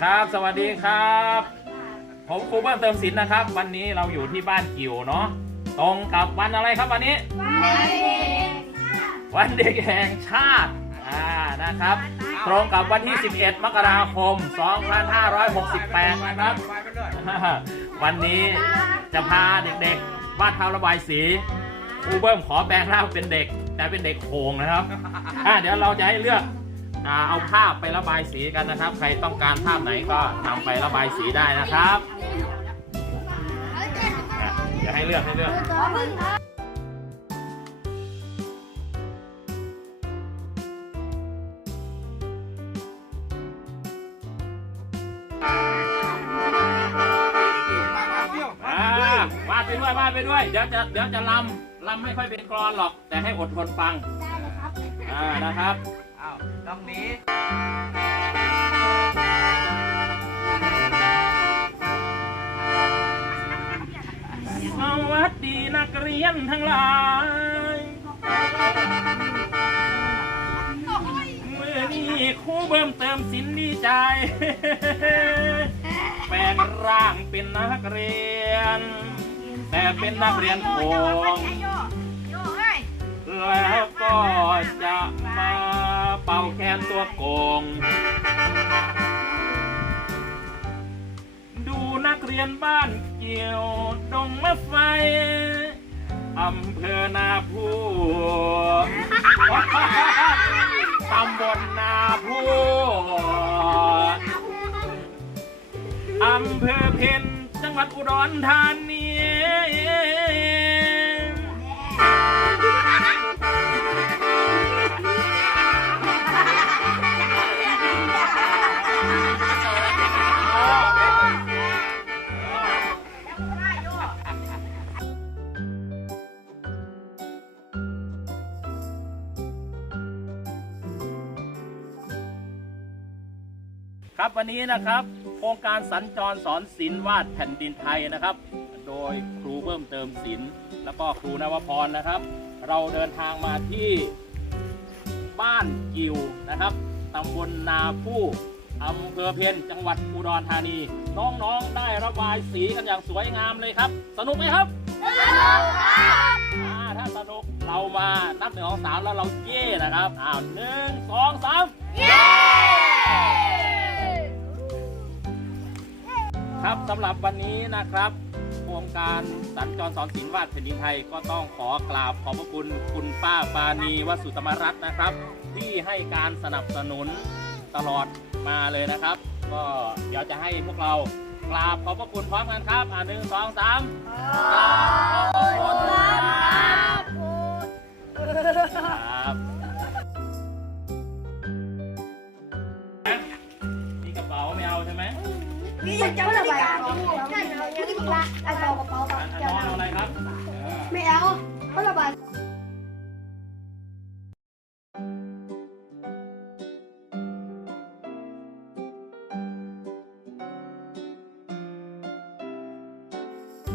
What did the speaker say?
ครับสวัสดีครับ ผมครูเบิ้มเติมสินนะครับ วันนี้เราอยู่ที่บ้านกิ่วเนาะตรงกับวันอะไรครับวันนี้ วันเด็กแห่งชาติอ่านะครับ ตรงกับวันที่ 11 มกราคม 2568 นะครับ วันนี้จะพาเด็กๆวาดภาพระบายสี ครูเบิ้มขอแปลงร่างเป็นเด็ก แต่เป็นเด็กโขงนะครับอ่าเดี๋ยวเราจะให้เลือกอ่าเอาภาพไประบายสีกันนะครับ ใครต้องการภาพไหนก็นำไประบายสีได้นะครับอะเดี๋ยวให้เลือกให้เลือก อ่าวาดไปด้วยวาดไปด้วย เดี๋ยวจะเดี๋ยวจะลำ ลำไม่ค่อยเป็นกรอนหรอก แต่ให้อดทนฟังอ่า นะครับ อ้าวน้องหมีสวัสดีนักเรียนทั้งหลาย เมื่อนี้ครูเบิ่มเติมสินดีใจ แปลงร่างเป็นนักเรียน แต่เป็นนักเรียนโกง ยนบ้านเกี่ยวดงมะไฟอำเภอนาพูตำบลนาพูอำเภอเพนจังหวัดอุดรธานี ครับวันนี้นะครับโครงการสัญจรสอนศิลป์วาดแผ่นดินไทยนะครับ โดยครูเพิ่มเติมศิลป์แล้วก็ครูนวพรนะครับ เราเดินทางมาที่บ้านกิวนะครับตำบลนาผู้อำเภอเพนจังหวัดอุดรธานี น้องๆได้ระบายสีกันอย่างสวยงามเลยครับ สนุกไหมครับอ่าถ้าสนุกเรามานับหนึ่งสองสามแล้วเราเย่นะครับอ้าวหนึ่งสองสาม ครับสำหรับวันนี้นะครับโครงการสัญจรสอนศิลป์วาดแผ่นดินไทยก็ต้องขอกราบขอบพระคุณคุณป้าปานีวสุธรรมรัตน์นะครับ ที่ให้การสนับสนุนตลอดมาเลยนะครับ ก็เดี๋ยวจะให้พวกเรากราบขอบพระคุณพร้อมกันครับอ่าหนึ่งสองสามกราบขอบพระคุณครับ จะจะระบายนั่นเอาอย่างนี้ละเอากระเป๋าอันอันน้องเอาอะไรครับไม่เอาเขาระบาย